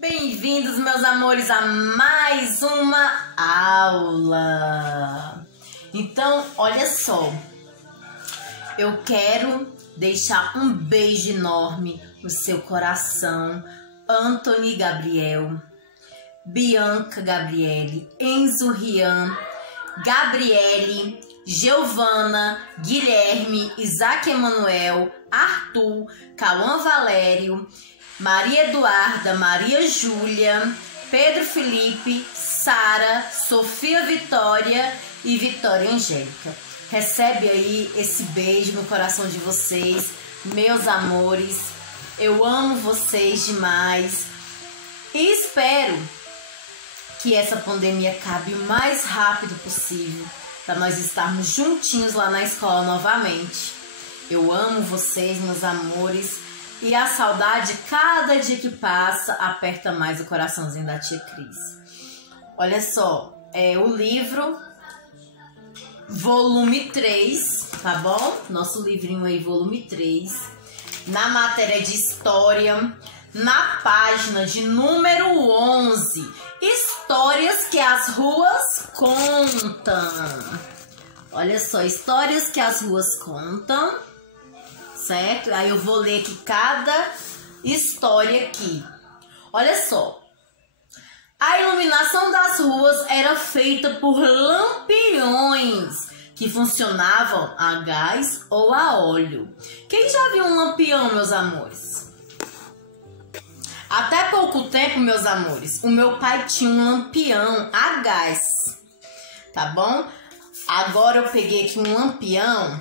Bem-vindos, meus amores, a mais uma aula. Então, olha só, eu quero deixar um beijo enorme no seu coração, Anthony Gabriel, Bianca Gabriele, Enzo Rian, Gabriele, Giovana, Guilherme, Isaac Emanuel, Arthur, Cauã Valério, Maria Eduarda, Maria Júlia, Pedro Felipe, Sara, Sofia Vitória e Vitória Angélica. Recebe aí esse beijo no coração de vocês, meus amores. Eu amo vocês demais e espero que essa pandemia acabe o mais rápido possível para nós estarmos juntinhos lá na escola novamente. Eu amo vocês, meus amores. E a saudade, cada dia que passa, aperta mais o coraçãozinho da tia Cris. Olha só, o livro, volume 3, tá bom? Nosso livrinho aí, volume 3. Na matéria de história, na página de número 11. Histórias que as ruas contam. Olha só, histórias que as ruas contam. Certo? Aí eu vou ler aqui cada história aqui. Olha só. A iluminação das ruas era feita por lampiões que funcionavam a gás ou a óleo. Quem já viu um lampião, meus amores? Até pouco tempo, meus amores, o meu pai tinha um lampião a gás. Tá bom? Agora eu peguei aqui um lampião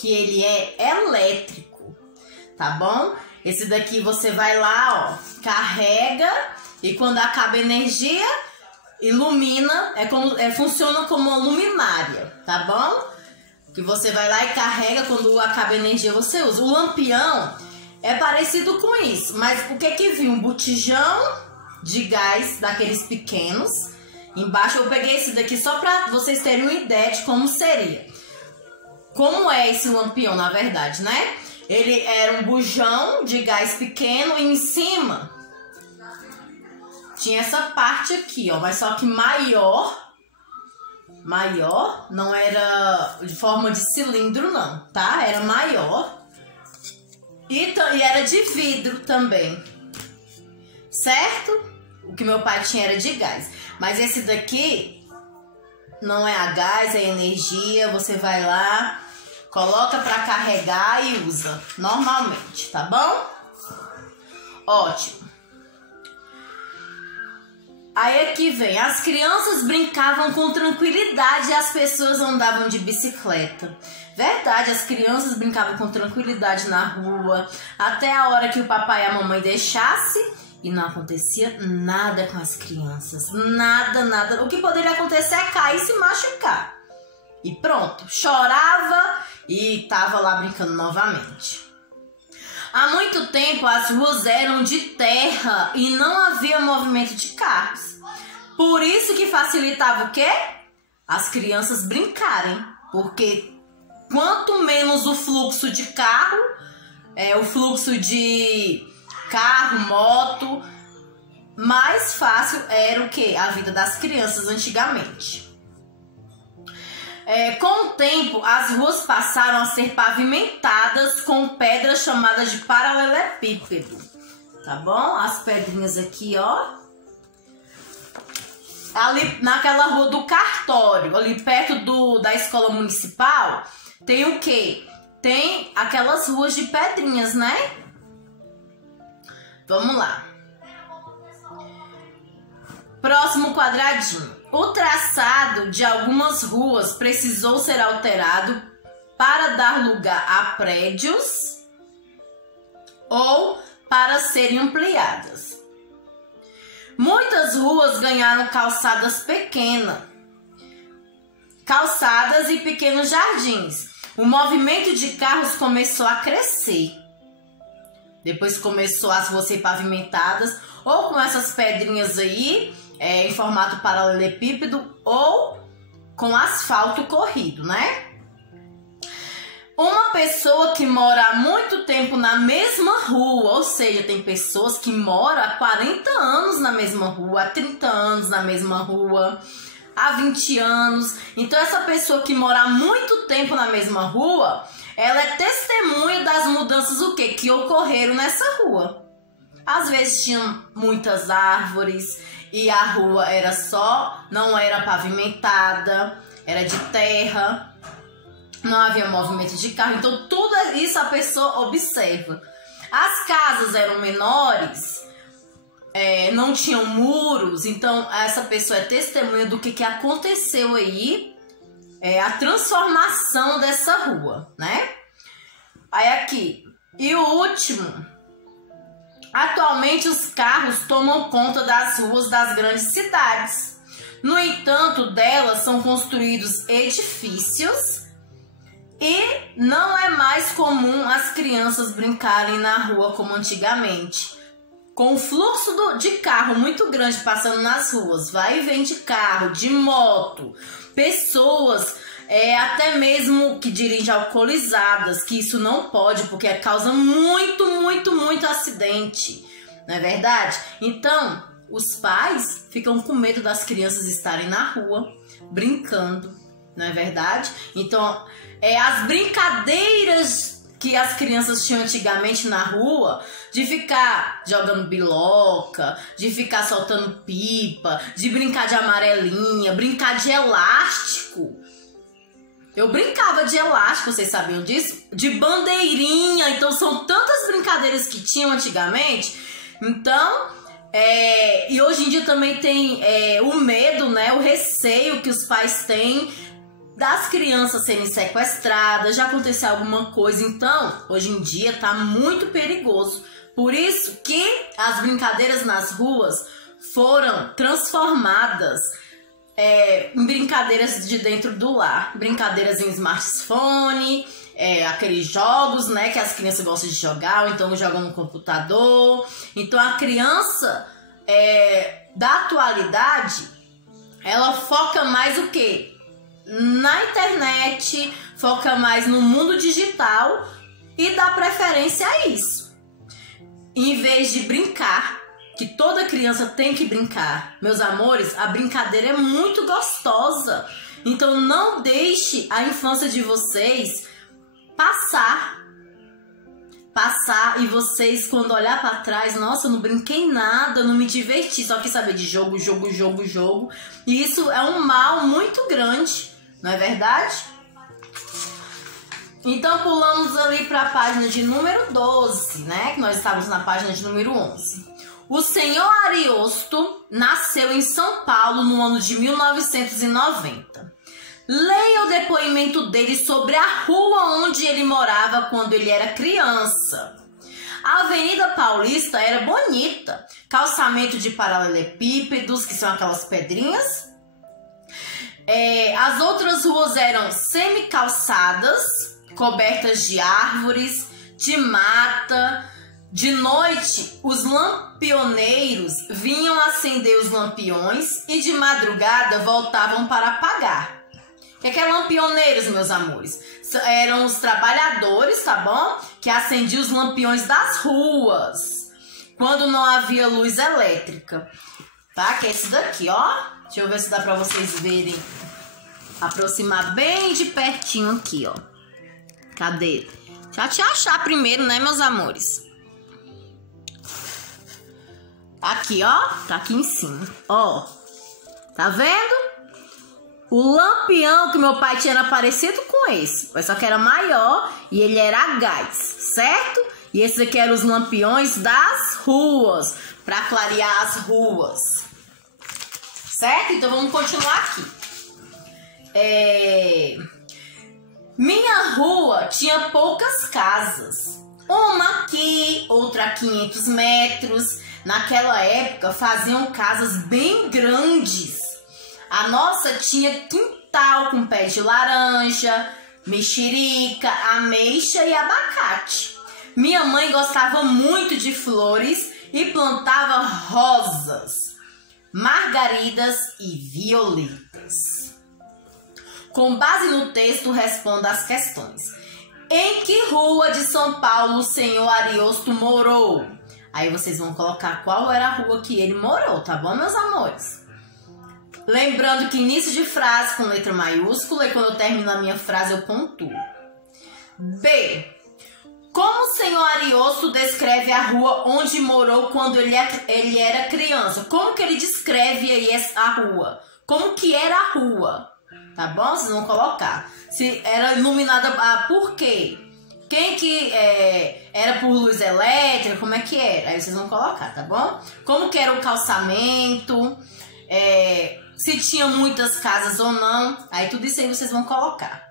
que ele é elétrico, tá bom? Esse daqui você vai lá, ó, carrega e quando acaba a energia, ilumina, funciona como uma luminária, tá bom? Que você vai lá e carrega, quando acaba a energia você usa. O lampião é parecido com isso, mas o que que vinha? Um botijão de gás daqueles pequenos. Embaixo eu peguei esse daqui só pra vocês terem uma ideia de como seria. Como é esse lampião, na verdade, né? Ele era um bujão de gás pequeno e em cima tinha essa parte aqui, ó. Mas só que maior, não era de forma de cilindro, não, tá? Era maior. E era de vidro também, certo? O que meu pai tinha era de gás. Mas esse daqui não é a gás, é energia. Você vai lá, coloca para carregar e usa normalmente, tá bom? Ótimo. Aí aqui vem, as crianças brincavam com tranquilidade e as pessoas andavam de bicicleta. Verdade, as crianças brincavam com tranquilidade na rua, até a hora que o papai e a mamãe deixasse e não acontecia nada com as crianças. Nada, nada. O que poderia acontecer é cair e se machucar. E pronto, chorava e tava lá brincando novamente. Há muito tempo as ruas eram de terra e não havia movimento de carros. Por isso que facilitava o quê? As crianças brincarem. Porque quanto menos o fluxo de carro, o fluxo de carro, moto, mais fácil era o quê? A vida das crianças antigamente. Com o tempo, as ruas passaram a ser pavimentadas com pedras chamadas de paralelepípedo, tá bom? As pedrinhas aqui, ó. Ali naquela rua do cartório, ali perto da escola municipal, tem o quê? Tem aquelas ruas de pedrinhas, né? Vamos lá. Próximo quadradinho. O traçado de algumas ruas precisou ser alterado para dar lugar a prédios ou para serem ampliadas. Muitas ruas ganharam calçadas pequenas, calçadas e pequenos jardins. O movimento de carros começou a crescer. Depois começou as ruas ser pavimentadas ou com essas pedrinhas aí, em formato paralelepípedo ou com asfalto corrido, né? Uma pessoa que mora há muito tempo na mesma rua, ou seja, tem pessoas que moram há 40 anos na mesma rua, há 30 anos na mesma rua, há 20 anos. Então essa pessoa que mora há muito tempo na mesma rua, ela é testemunha das mudanças o quê? Que ocorreram nessa rua. Às vezes tinha muitas árvores e a rua era não era pavimentada, era de terra. Não havia movimento de carro, então tudo isso a pessoa observa. As casas eram menores, não tinham muros, então essa pessoa é testemunha do que aconteceu aí, a transformação dessa rua, né? Aí aqui, e o último, atualmente os carros tomam conta das ruas das grandes cidades. No entanto, delas são construídos edifícios. E não é mais comum as crianças brincarem na rua como antigamente. Com o fluxo de carro muito grande passando nas ruas, vai e vem de carro, de moto, pessoas até mesmo que dirigem alcoolizadas, que isso não pode porque causa muito acidente, não é verdade? Então, os pais ficam com medo das crianças estarem na rua, brincando, não é verdade? Então, as brincadeiras que as crianças tinham antigamente na rua, de ficar jogando biloca, de ficar soltando pipa, de brincar de amarelinha, brincar de elástico. Eu brincava de elástico, vocês sabiam disso? De bandeirinha, então são tantas brincadeiras que tinham antigamente. Então, e hoje em dia também tem o medo, né, o receio que os pais têm das crianças serem sequestradas, já aconteceu alguma coisa, então hoje em dia tá muito perigoso. Por isso que as brincadeiras nas ruas foram transformadas em brincadeiras de dentro do lar, brincadeiras em smartphone, aqueles jogos, né, que as crianças gostam de jogar, ou então jogam no computador. Então a criança da atualidade, ela foca mais o quê? Na internet, foca mais no mundo digital e dá preferência a isso. Em vez de brincar, que toda criança tem que brincar. Meus amores, a brincadeira é muito gostosa. Então não deixe a infância de vocês passar e vocês, quando olhar para trás, nossa, eu não brinquei nada, eu não me diverti, só quis saber de jogo. E isso é um mal muito grande, não é verdade? Então pulamos ali para a página de número 12, né? Que nós estávamos na página de número 11. O senhor Ariosto nasceu em São Paulo no ano de 1990. Leia o depoimento dele sobre a rua onde ele morava quando ele era criança. A Avenida Paulista era bonita, calçamento de paralelepípedos, que são aquelas pedrinhas. As outras ruas eram semi-calçadas, cobertas de árvores, de mata. De noite, os lampioneiros vinham acender os lampiões e de madrugada voltavam para apagar. O que é lampioneiros, meus amores? Eram os trabalhadores, tá bom? Que acendiam os lampiões das ruas, quando não havia luz elétrica. Tá? Que é esse daqui, ó. Deixa eu ver se dá pra vocês verem. Aproximar bem de pertinho aqui, ó. Cadê? Deixa eu achar primeiro, né, meus amores? Aqui, ó. Tá aqui em cima. Ó. Tá vendo? O lampião que meu pai tinha era parecido com esse. Só que era maior e ele era a gás, certo? E esses aqui eram os lampiões das ruas. Pra clarear as ruas. Certo? Então vamos continuar aqui. Minha rua tinha poucas casas. Uma aqui, outra a 500 metros. Naquela época faziam casas bem grandes. A nossa tinha quintal com pé de laranja, mexerica, ameixa e abacate. Minha mãe gostava muito de flores e plantava rosas, margaridas e violetas. Com base no texto, responda as questões. Em que rua de São Paulo o senhor Ariosto morou? Aí vocês vão colocar qual era a rua que ele morou, tá bom, meus amores? Lembrando que início de frase com letra maiúscula e quando eu termino a minha frase eu pontuo. B. Como o senhor Ariosto descreve a rua onde morou quando ele era criança? Como que ele descreve aí a rua? Como que era a rua? Tá bom? Vocês vão colocar. Se era iluminada por quê? Quem que era por luz elétrica? Como é que era? Aí vocês vão colocar, tá bom? Como que era o calçamento? Se tinha muitas casas ou não. Aí tudo isso aí vocês vão colocar.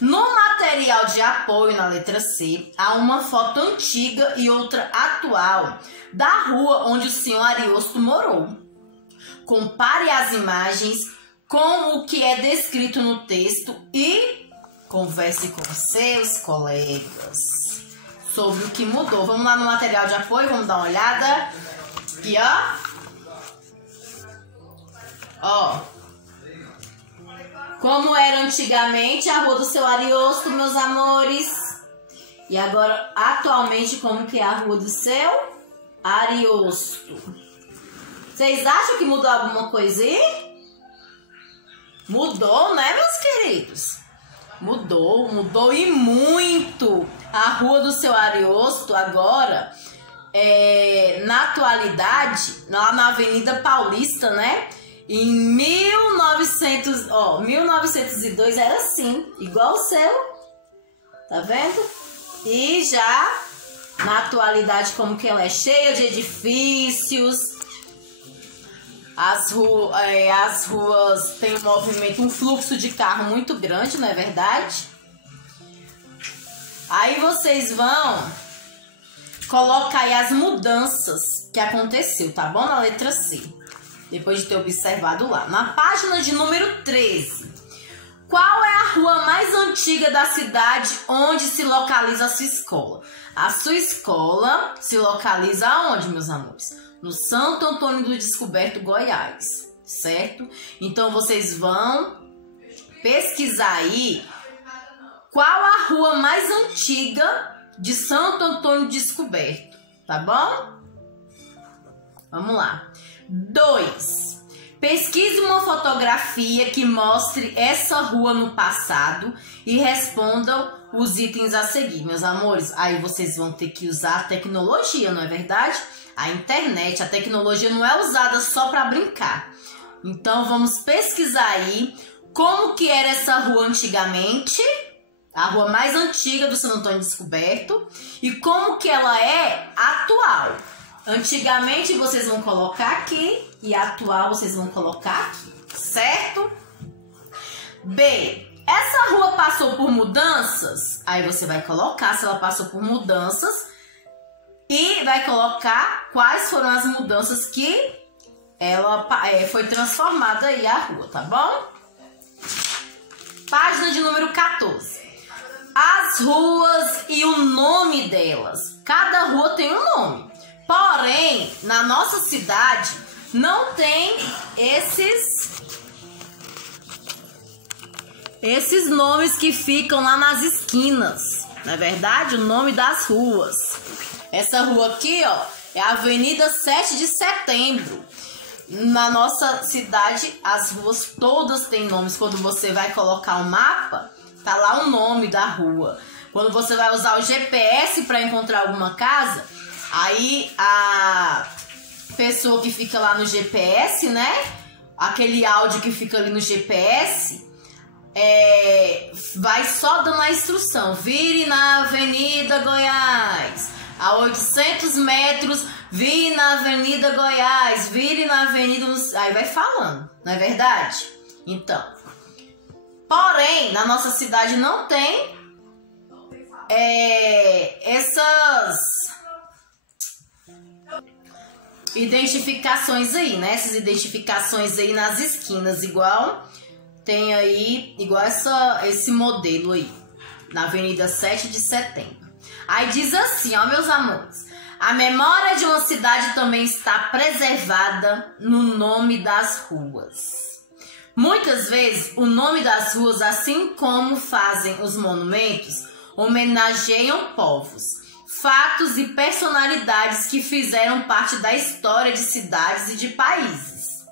No material de apoio, na letra C, há uma foto antiga e outra atual da rua onde o senhor Ariosto morou. Compare as imagens com o que é descrito no texto e converse com seus colegas sobre o que mudou. Vamos lá no material de apoio, vamos dar uma olhada. Aqui, ó. Como era antigamente a rua do seu Ariosto, meus amores. E agora, atualmente, como que é a rua do seu Ariosto. Vocês acham que mudou alguma coisa aí? Mudou, né, meus queridos? Mudou e muito. A rua do seu Ariosto agora, na atualidade, lá na Avenida Paulista, né? Em 1902 era assim, igual o seu, tá vendo? E já na atualidade, como que ela é cheia de edifícios, as ruas têm um movimento, um fluxo de carro muito grande, não é verdade? Aí vocês vão colocar aí as mudanças que aconteceu, tá bom? Na letra C. Depois de ter observado lá. Na página de número 13. Qual é a rua mais antiga da cidade onde se localiza a sua escola? A sua escola se localiza aonde, meus amores? No Santo Antônio do Descoberto, Goiás. Certo? Então, vocês vão pesquisar aí qual a rua mais antiga de Santo Antônio do Descoberto. Tá bom? Vamos lá. 2. Pesquise uma fotografia que mostre essa rua no passado e respondam os itens a seguir, meus amores. Aí vocês vão ter que usar a tecnologia, não é verdade? A internet, a tecnologia não é usada só para brincar. Então vamos pesquisar aí como que era essa rua antigamente, a rua mais antiga do Santo Antônio Descoberto, e como que ela é atual. Antigamente vocês vão colocar aqui e atual vocês vão colocar aqui, certo? B. Essa rua passou por mudanças? Aí você vai colocar se ela passou por mudanças e vai colocar quais foram as mudanças que ela foi transformada aí a rua, tá bom? Página de número 14. As ruas e o nome delas. Cada rua tem um nome. Porém, na nossa cidade, não tem esses nomes que ficam lá nas esquinas. Não é verdade? O nome das ruas. Essa rua aqui, ó, é a Avenida 7 de Setembro. Na nossa cidade, as ruas todas têm nomes. Quando você vai colocar o mapa, tá lá o nome da rua. Quando você vai usar o GPS para encontrar alguma casa, aí a pessoa que fica lá no GPS, né? Aquele áudio que fica ali no GPS, vai só dando a instrução. Vire na Avenida Goiás. A 800 metros, vire na Avenida Goiás. Vire na Avenida... Aí vai falando, não é verdade? Então, porém, na nossa cidade não tem essas identificações aí, né? Essas identificações aí nas esquinas, igual tem aí, igual esse modelo aí, na Avenida 7 de Setembro. Aí diz assim, ó, meus amores, a memória de uma cidade também está preservada no nome das ruas. Muitas vezes, o nome das ruas, assim como fazem os monumentos, homenageiam povos, fatos e personalidades que fizeram parte da história de cidades e de países.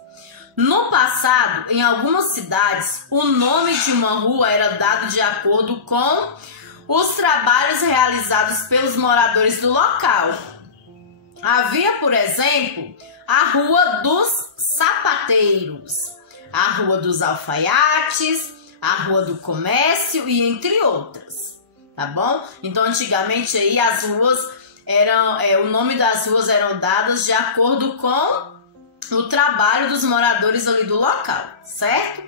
No passado, em algumas cidades, o nome de uma rua era dado de acordo com os trabalhos realizados pelos moradores do local. Havia, por exemplo, a Rua dos Sapateiros, a Rua dos Alfaiates, a Rua do Comércio e entre outras, tá bom? Então, antigamente aí as ruas eram, o nome das ruas eram dadas de acordo com o trabalho dos moradores ali do local, certo?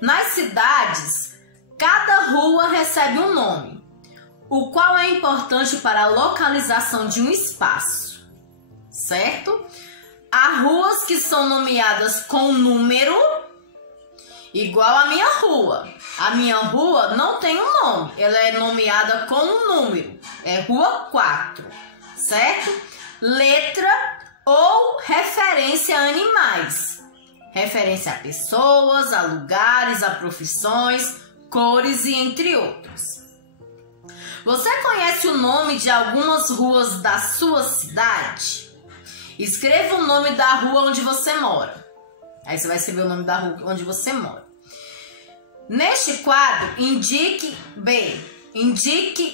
Nas cidades, cada rua recebe um nome, o qual é importante para a localização de um espaço, certo? Há ruas que são nomeadas com número, igual a minha rua. A minha rua não tem um nome, ela é nomeada com um número, é Rua 4, certo? Letra ou referência a animais, referência a pessoas, a lugares, a profissões, cores e entre outros. Você conhece o nome de algumas ruas da sua cidade? Escreva o nome da rua onde você mora. Aí você vai escrever o nome da rua onde você mora. Neste quadro, indique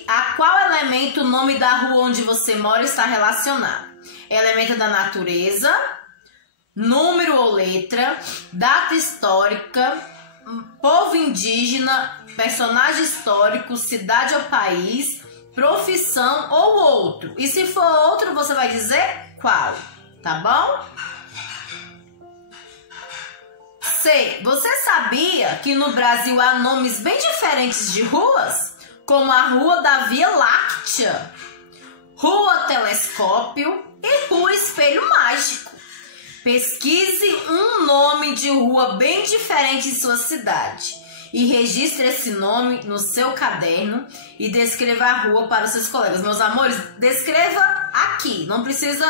a qual elemento o nome da rua onde você mora está relacionado. Elemento da natureza, número ou letra, data histórica, povo indígena, personagem histórico, cidade ou país, profissão ou outro. E se for outro, você vai dizer qual, tá bom? C. Você sabia que no Brasil há nomes bem diferentes de ruas? Como a Rua da Via Láctea, Rua Telescópio e Rua Espelho Mágico. Pesquise um nome de rua bem diferente em sua cidade e registre esse nome no seu caderno e descreva a rua para os seus colegas. Meus amores, descreva aqui, não precisa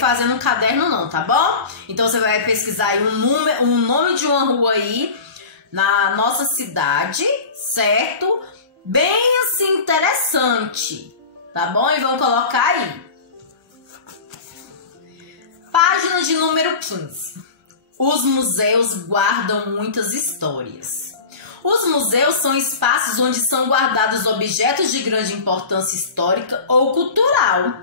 fazer no caderno não, tá bom? Então você vai pesquisar aí um nome de uma rua aí na nossa cidade, certo? Bem assim, interessante, tá bom? E vamos colocar aí. Página de número 15. Os museus guardam muitas histórias. Os museus são espaços onde são guardados objetos de grande importância histórica ou cultural,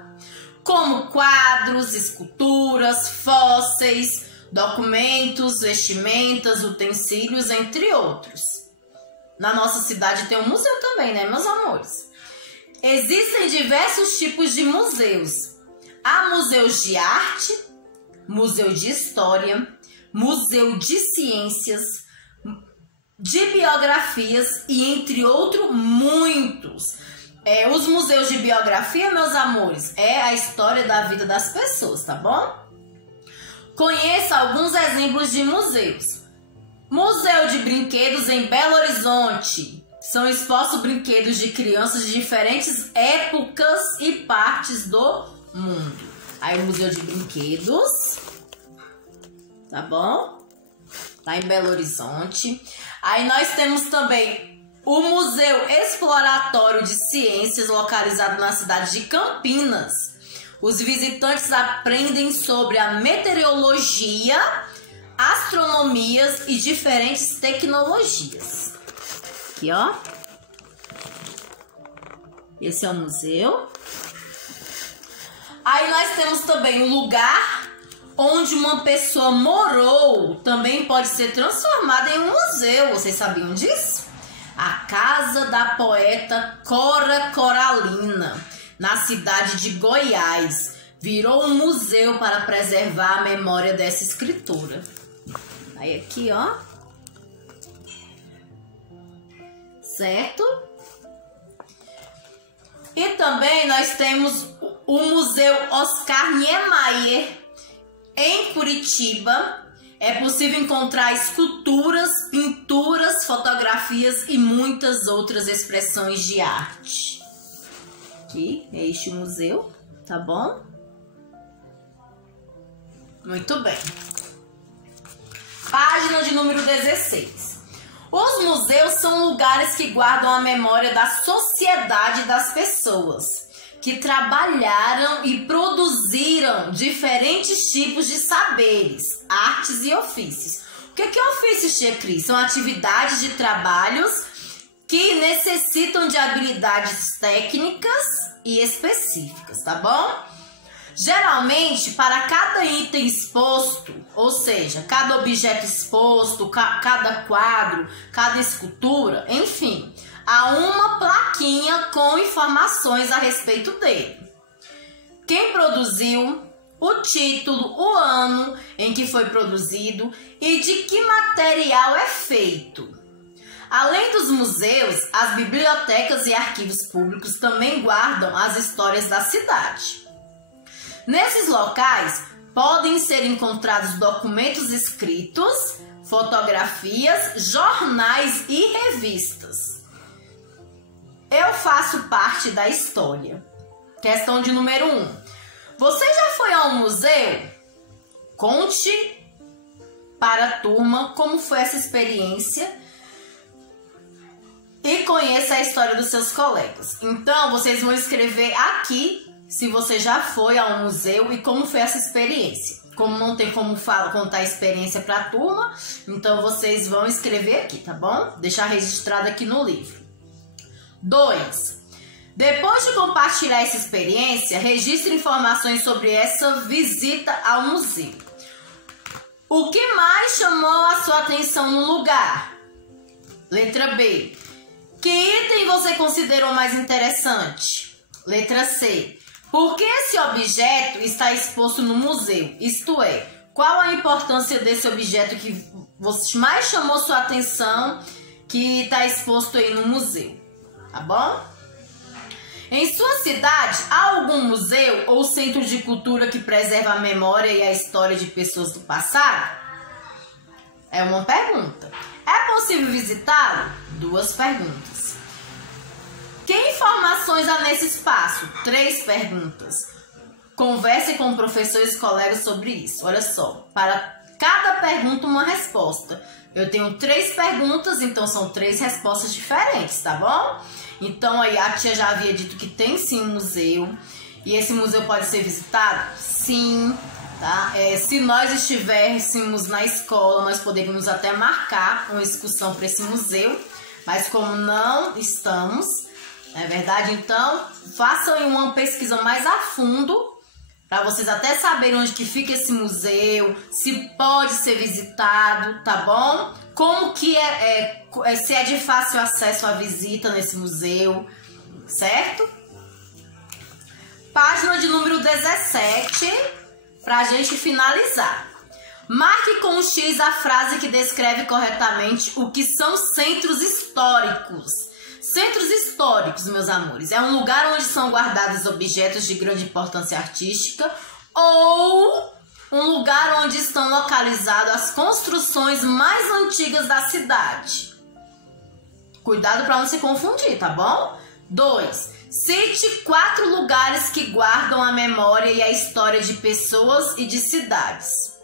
como quadros, esculturas, fósseis, documentos, vestimentas, utensílios, entre outros. Na nossa cidade tem um museu também, né, meus amores? Existem diversos tipos de museus. Há museus de arte, museu de história, museu de ciências, de biografias e entre outros muitos. Os museus de biografia, meus amores, é a história da vida das pessoas, tá bom? Conheça alguns exemplos de museus. Museu de Brinquedos em Belo Horizonte. São expostos brinquedos de crianças de diferentes épocas e partes do mundo. Aí o Museu de Brinquedos, tá bom? Lá em Belo Horizonte. Aí nós temos também o Museu Exploratório de Ciências, localizado na cidade de Campinas. Os visitantes aprendem sobre a meteorologia, astronomias e diferentes tecnologias. Aqui, ó. Esse é o museu. Aí nós temos também o lugar onde uma pessoa morou, também pode ser transformada em um museu. Vocês sabiam disso? A casa da poeta Cora Coralina, na cidade de Goiás, virou um museu para preservar a memória dessa escritora. Aí aqui, ó. Certo? E também nós temos o Museu Oscar Niemeyer, em Curitiba. É possível encontrar esculturas, pinturas, fotografias e muitas outras expressões de arte. Aqui é este museu, tá bom? Muito bem. Página de número 16. Os museus são lugares que guardam a memória da sociedade das pessoas que trabalharam e produziram diferentes tipos de saberes, artes e ofícios. O que é ofícios, tia Cris? São atividades de trabalhos que necessitam de habilidades técnicas e específicas, tá bom? Geralmente, para cada item exposto, ou seja, cada objeto exposto, cada quadro, cada escultura, enfim, há uma plaquinha com informações a respeito dele. Quem produziu, o título, o ano em que foi produzido e de que material é feito. Além dos museus, as bibliotecas e arquivos públicos também guardam as histórias da cidade. Nesses locais, podem ser encontrados documentos escritos, fotografias, jornais e revistas. Eu faço parte da história. Questão de número 1. Você já foi ao museu? Conte para a turma como foi essa experiência e conheça a história dos seus colegas. Então, vocês vão escrever aqui se você já foi ao museu e como foi essa experiência. Como não tem como contar a experiência para a turma, então vocês vão escrever aqui, tá bom? Deixar registrado aqui no livro. 2. Depois de compartilhar essa experiência, registre informações sobre essa visita ao museu. O que mais chamou a sua atenção no lugar? Letra B. Que item você considerou mais interessante? Letra C. Por que esse objeto está exposto no museu? Isto é, qual a importância desse objeto que mais chamou sua atenção que está exposto aí no museu? Tá bom? Em sua cidade, há algum museu ou centro de cultura que preserva a memória e a história de pessoas do passado? É uma pergunta. É possível visitá-lo? 2 perguntas. Que informações há nesse espaço? 3 perguntas. Converse com o professor e os colegas sobre isso. Olha só, para cada pergunta uma resposta. Eu tenho 3 perguntas, então são 3 respostas diferentes, tá bom? Então aí a tia já havia dito que tem sim um museu. E esse museu pode ser visitado? Sim, tá? Se nós estivéssemos na escola, nós poderíamos até marcar uma excursão para esse museu. Mas como não estamos, não é verdade? Então, façam uma pesquisa mais a fundo para vocês até saberem onde que fica esse museu, se pode ser visitado, tá bom? Como que se é de fácil acesso à visita nesse museu, certo? Página de número 17, pra gente finalizar. Marque com um X a frase que descreve corretamente o que são centros históricos. Centros históricos, meus amores, é um lugar onde são guardados objetos de grande importância artística ou um lugar onde estão localizadas as construções mais antigas da cidade. Cuidado para não se confundir, tá bom? 2. Cite 4 lugares que guardam a memória e a história de pessoas e de cidades.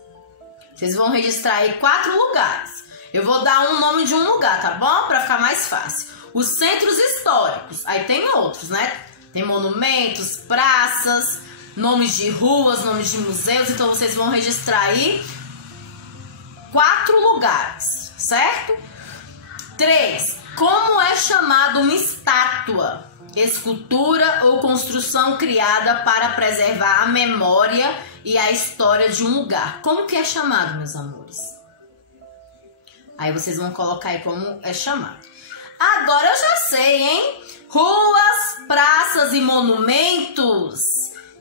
Vocês vão registrar aí 4 lugares. Eu vou dar um nome de um lugar, tá bom? Para ficar mais fácil. Os centros históricos, aí tem outros, né? Tem monumentos, praças, nomes de ruas, nomes de museus. Então vocês vão registrar aí 4 lugares, certo? 3. Como é chamado uma estátua, escultura ou construção criada para preservar a memória e a história de um lugar? Como que é chamado, meus amores? Aí vocês vão colocar aí como é chamado. Agora eu já sei, hein? Ruas, praças e monumentos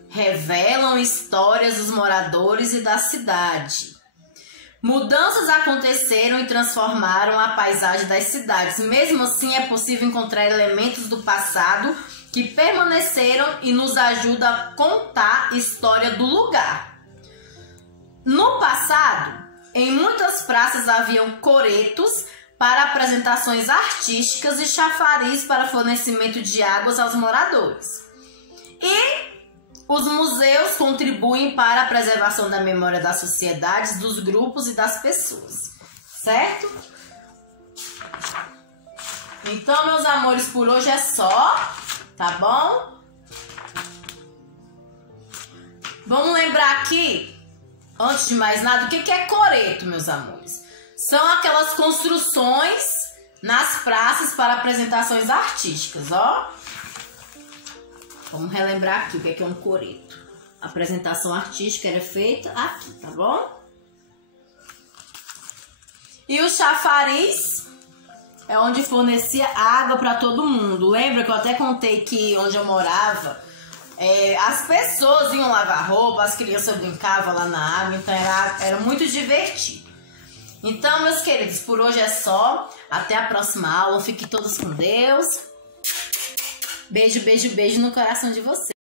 revelam histórias dos moradores e da cidade. Mudanças aconteceram e transformaram a paisagem das cidades. Mesmo assim, é possível encontrar elementos do passado que permaneceram e nos ajudam a contar a história do lugar. No passado, em muitas praças haviam coretos para apresentações artísticas e chafariz para fornecimento de águas aos moradores. E os museus contribuem para a preservação da memória das sociedades, dos grupos e das pessoas, certo? Então, meus amores, por hoje é só, tá bom? Vamos lembrar aqui, antes de mais nada, o que é coreto, meus amores? São aquelas construções nas praças para apresentações artísticas, ó. Vamos relembrar aqui o que é um coreto. A apresentação artística era feita aqui, tá bom? E o chafariz é onde fornecia água para todo mundo. Lembra que eu até contei que onde eu morava, as pessoas iam lavar roupa, as crianças brincavam lá na água, então era muito divertido. Então, meus queridos, por hoje é só. Até a próxima aula. Fiquem todos com Deus. Beijo, beijo, beijo no coração de vocês.